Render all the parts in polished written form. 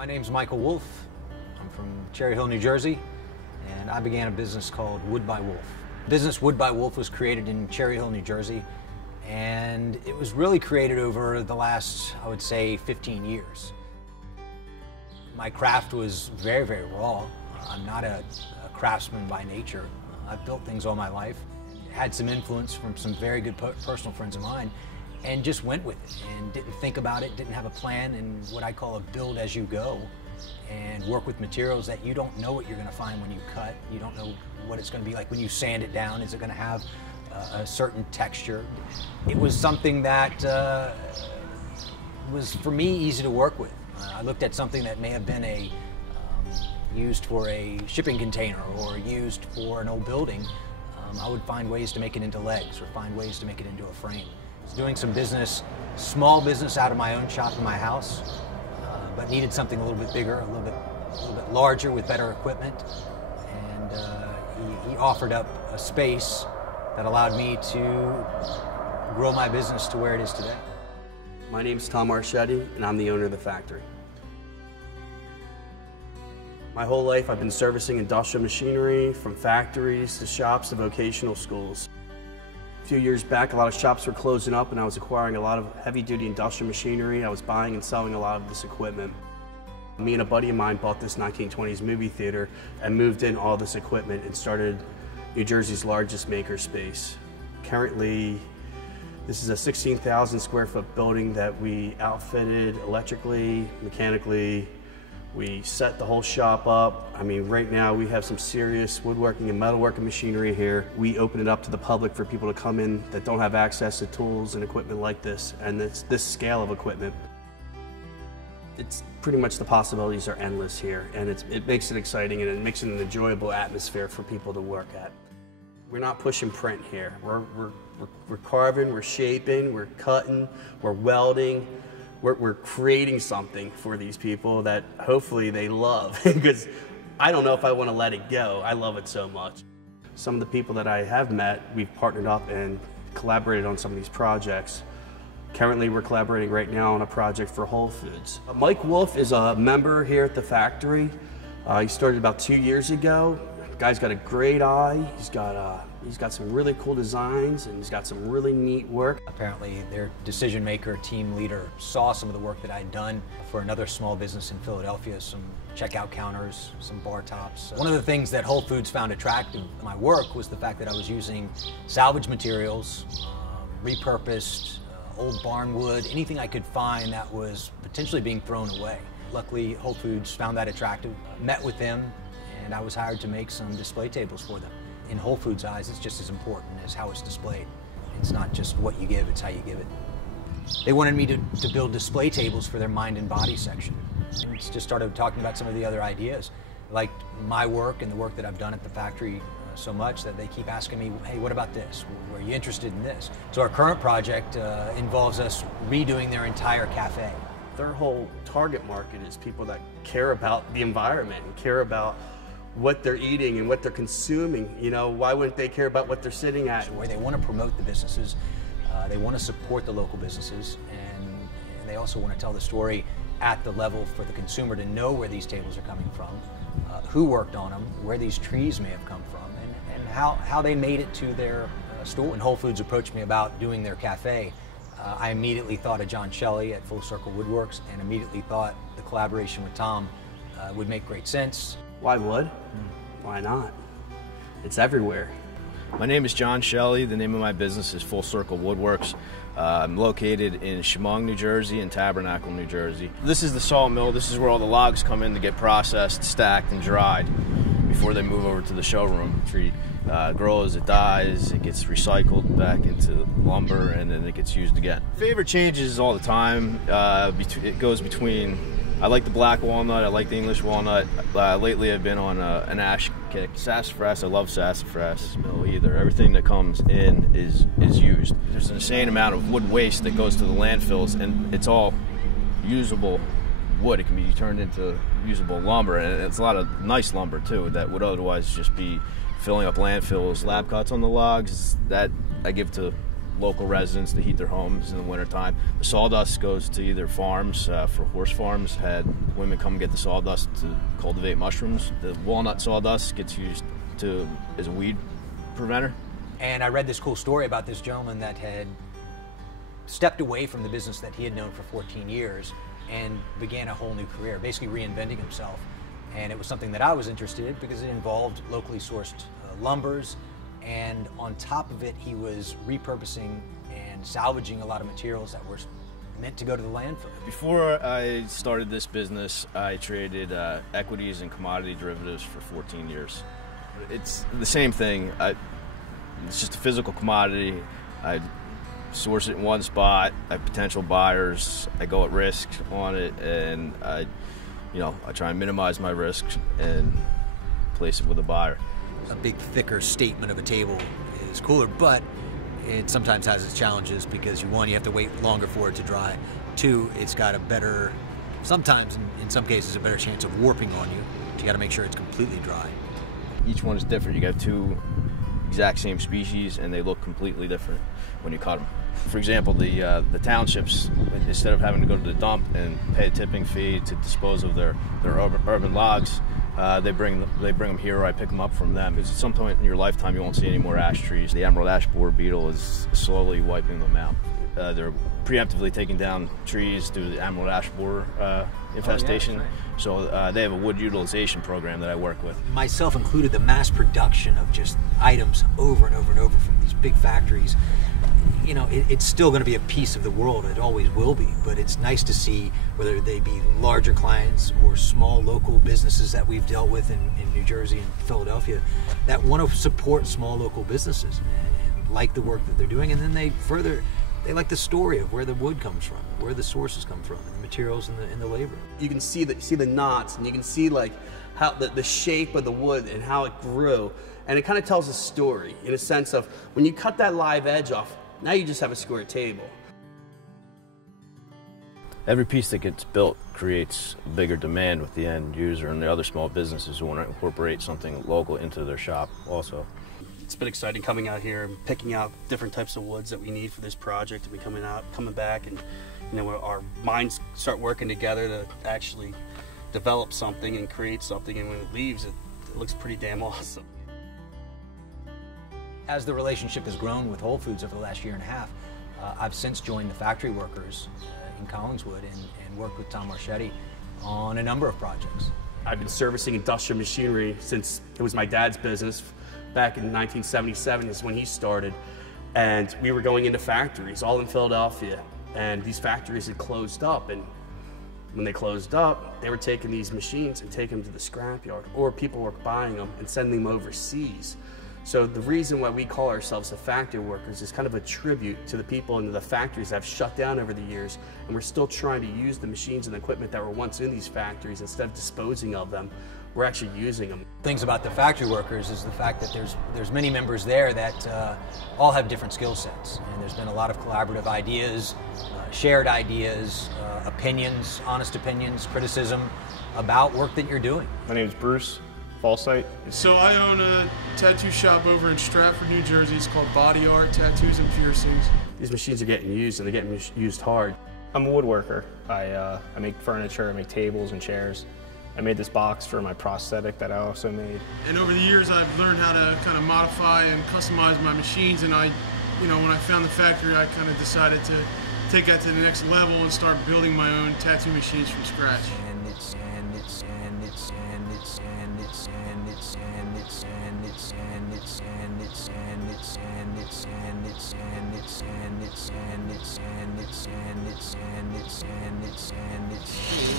My name's Michael Wolf. I'm from Cherry Hill, New Jersey, and I began a business called Wood by Wolf. Business Wood by Wolf was created in Cherry Hill, New Jersey, and it was really created over the last, I would say, 15 years. My craft was very, very raw. I'm not a craftsman by nature. I've built things all my life, had some influence from some very good personal friends of mine, and just went with it and didn't think about it, didn't have a plan, and what I call a build as you go, and work with materials that you don't know what you're going to find when you cut. You don't know what it's going to be like when you sand it down. Is it going to have a certain texture? It was something that was, for me, easy to work with. I looked at something that may have been used for a shipping container or used for an old building. I would find ways to make it into legs or find ways to make it into a frame. I was doing some business, small business out of my own shop in my house, but needed something a little bit bigger, a little bit larger with better equipment. And he offered up a space that allowed me to grow my business to where it is today. My name is Tom Marchetti, and I'm the owner of the factory. My whole life I've been servicing industrial machinery, from factories to shops to vocational schools. A few years back, a lot of shops were closing up and I was acquiring a lot of heavy-duty industrial machinery. I was buying and selling a lot of this equipment. Me and a buddy of mine bought this 1920s movie theater and moved in all this equipment and started New Jersey's largest makerspace. Currently, this is a 16,000 square foot building that we outfitted electrically, mechanically. We set the whole shop up. I mean, right now we have some serious woodworking and metalworking machinery here. We open it up to the public for people to come in that don't have access to tools and equipment like this, and it's this scale of equipment. It's pretty much, the possibilities are endless here, and it makes it exciting and it makes it an enjoyable atmosphere for people to work at. We're not pushing print here. We're carving, we're shaping, we're cutting, we're welding. We're creating something for these people that hopefully they love, because I don't know if I want to let it go. I love it so much. Some of the people that I have met, we've partnered up and collaborated on some of these projects. Currently, we're collaborating right now on a project for Whole Foods. Mike Wolf is a member here at the factory. He started about 2 years ago. Guy's got a great eye. He's got some really cool designs, and he's got some really neat work. Apparently their decision maker, team leader, saw some of the work that I'd done for another small business in Philadelphia, some checkout counters, some bar tops. One of the things that Whole Foods found attractive in my work was the fact that I was using salvage materials, repurposed, old barn wood, anything I could find that was potentially being thrown away. Luckily, Whole Foods found that attractive, met with them, and I was hired to make some display tables for them. In Whole Foods' eyes, it's just as important as how it's displayed. It's not just what you give, it's how you give it. They wanted me to build display tables for their mind and body section. And just started talking about some of the other ideas. Liked my work and the work that I've done at the factory so much that they keep asking me, hey, what about this? Were you interested in this? So our current project involves us redoing their entire cafe. Their whole target market is people that care about the environment and care about what they're eating and what they're consuming. You know, why wouldn't they care about what they're sitting at? Where they want to promote the businesses, they want to support the local businesses, and they also want to tell the story at the level for the consumer to know where these tables are coming from, who worked on them, where these trees may have come from, and how they made it to their store. When Whole Foods approached me about doing their cafe, I immediately thought of John Shelley at Full Circle Woodworks, and immediately thought the collaboration with Tom would make great sense. Why wood? Why not? It's everywhere. My name is John Shelley. The name of my business is Full Circle Woodworks. I'm located in Chemung, New Jersey and Tabernacle, New Jersey. This is the sawmill. This is where all the logs come in to get processed, stacked, and dried before they move over to the showroom. The tree grows, it dies, it gets recycled back into lumber, and then it gets used again. Favorite changes all the time. It goes between, I like the black walnut, I like the English walnut. Lately I've been on an ash kick. Sassafras, I love sassafras. No, either. Everything that comes in is used. There's an insane amount of wood waste that goes to the landfills, and it's all usable wood. It can be turned into usable lumber, and it's a lot of nice lumber too that would otherwise just be filling up landfills. Lab cuts on the logs, that I give to local residents to heat their homes in the wintertime. The sawdust goes to either farms, for horse farms, had women come and get the sawdust to cultivate mushrooms. The walnut sawdust gets used as a weed preventer. And I read this cool story about this gentleman that had stepped away from the business that he had known for 14 years and began a whole new career, basically reinventing himself. And it was something that I was interested in because it involved locally sourced lumbers, and on top of it, he was repurposing and salvaging a lot of materials that were meant to go to the landfill. Before I started this business, I traded equities and commodity derivatives for 14 years. It's the same thing. It's just a physical commodity. I source it in one spot. I have potential buyers. I go at risk on it, and I try and minimize my risk and place it with a buyer. A big, thicker statement of a table is cooler, but it sometimes has its challenges because one, you have to wait longer for it to dry. Two, it's got a better, sometimes in some cases, a better chance of warping on you. You got to make sure it's completely dry. Each one is different. You got two exact same species, and they look completely different when you cut them. For example, the townships, instead of having to go to the dump and pay a tipping fee to dispose of their urban logs, they bring them here, or I pick them up from them. Because at some point in your lifetime, you won't see any more ash trees. The emerald ash borer beetle is slowly wiping them out. They're preemptively taking down trees due to the emerald ash borer infestation. Oh, yeah, right. So they have a wood utilization program that I work with. Myself included, the mass production of just items over and over and over from these big factories. You know, it's still going to be a piece of the world. It always will be. But it's nice to see, whether they be larger clients or small local businesses that we've dealt with in New Jersey and Philadelphia, that want to support small local businesses and like the work that they're doing. And then they like the story of where the wood comes from, where the sources come from, and the materials and the labor. You can see the knots, and you can see like how the shape of the wood and how it grew, and it kind of tells a story in a sense of when you cut that live edge off, now you just have a square table. Every piece that gets built creates a bigger demand with the end user and the other small businesses who want to incorporate something local into their shop also. It's been exciting coming out here and picking out different types of woods that we need for this project, and coming back, and our minds start working together to actually develop something and create something, and when it leaves, it looks pretty damn awesome. As the relationship has grown with Whole Foods over the last year and a half, I've since joined the factory workers in Collingswood and worked with Tom Marchetti on a number of projects. I've been servicing industrial machinery since it was my dad's business. Back in 1977 is when he started, and we were going into factories all in Philadelphia, and these factories had closed up, and when they closed up, they were taking these machines and taking them to the scrapyard, or people were buying them and sending them overseas. So the reason why we call ourselves the factory workers is kind of a tribute to the people in the factories that have shut down over the years, and we're still trying to use the machines and equipment that were once in these factories. Instead of disposing of them, we're actually using them. Things about the factory workers is the fact that there's many members there that all have different skill sets, and there's been a lot of collaborative ideas, shared ideas, opinions, honest opinions, criticism about work that you're doing. My name is Bruce Falsight. So I own a tattoo shop over in Stratford, New Jersey. It's called Body Art Tattoos and Piercings. These machines are getting used, and they're getting used hard. I'm a woodworker. I make furniture, I make tables and chairs. I made this box for my prosthetic that I also made. And over the years, I've learned how to kind of modify and customize my machines. And when I found the factory, I kind of decided to take that to the next level and start building my own tattoo machines from scratch.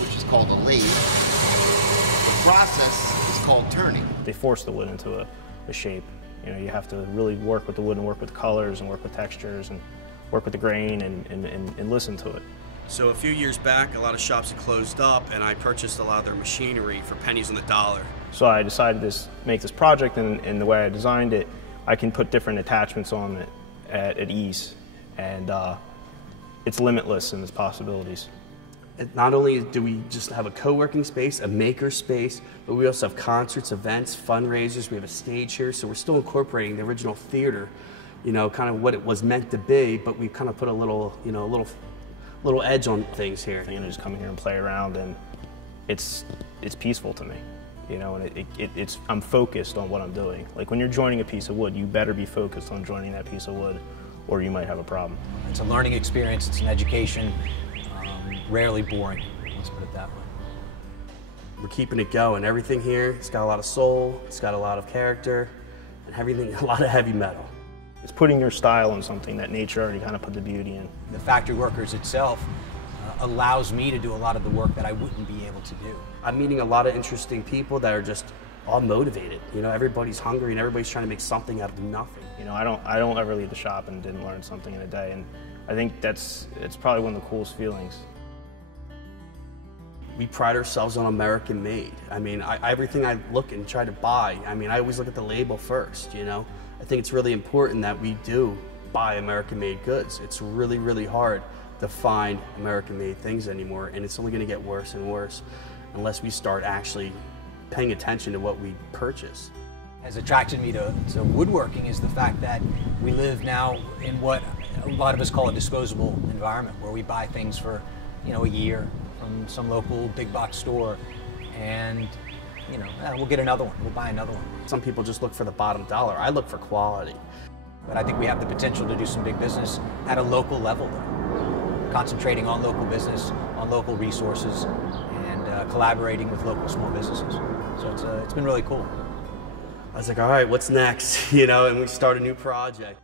Which is called a lathe. The process is called turning. They force the wood into a shape. You have to really work with the wood and work with colors and work with textures and work with the grain and listen to it. So a few years back, a lot of shops had closed up, and I purchased a lot of their machinery for pennies on the dollar. So I decided to make this project, and the way I designed it, I can put different attachments on it at ease, and it's limitless in its possibilities. And not only do we just have a co-working space, a maker space, but we also have concerts, events, fundraisers. We have a stage here, so we're still incorporating the original theater you know, kind of what it was meant to be, but we kind of put a little, you know, little edge on things here. And just come here and play around, and it's peaceful to me, you know, and I'm focused on what I'm doing. Like when you're joining a piece of wood, you better be focused on joining that piece of wood, or you might have a problem. It's a learning experience, it's an education, rarely boring, let's put it that way. We're keeping it going. Everything here, it's got a lot of soul, it's got a lot of character, and everything, a lot of heavy metal. It's putting your style on something that nature already kind of put the beauty in. The Factory Workers itself allows me to do a lot of the work that I wouldn't be able to do. I'm meeting a lot of interesting people that are just all motivated. You know, everybody's hungry and everybody's trying to make something out of nothing. You know, I don't ever leave the shop and didn't learn something in a day, and I think it's probably one of the coolest feelings. We pride ourselves on American made. I mean, everything I look and try to buy, I mean, I always look at the label first, you know? I think it's really important that we do buy American made goods. It's really, really hard to find American made things anymore, and it's only gonna get worse and worse unless we start actually paying attention to what we purchase. Has attracted me to woodworking is the fact that we live now in what a lot of us call a disposable environment, where we buy things for, you know, a year from some local big box store, and you know, we'll get another one, we'll buy another one. Some people just look for the bottom dollar. I look for quality. But I think we have the potential to do some big business at a local level, though. Concentrating on local business, on local resources, and collaborating with local small businesses. So it's been really cool. I was like, all right, what's next? You know, and we start a new project.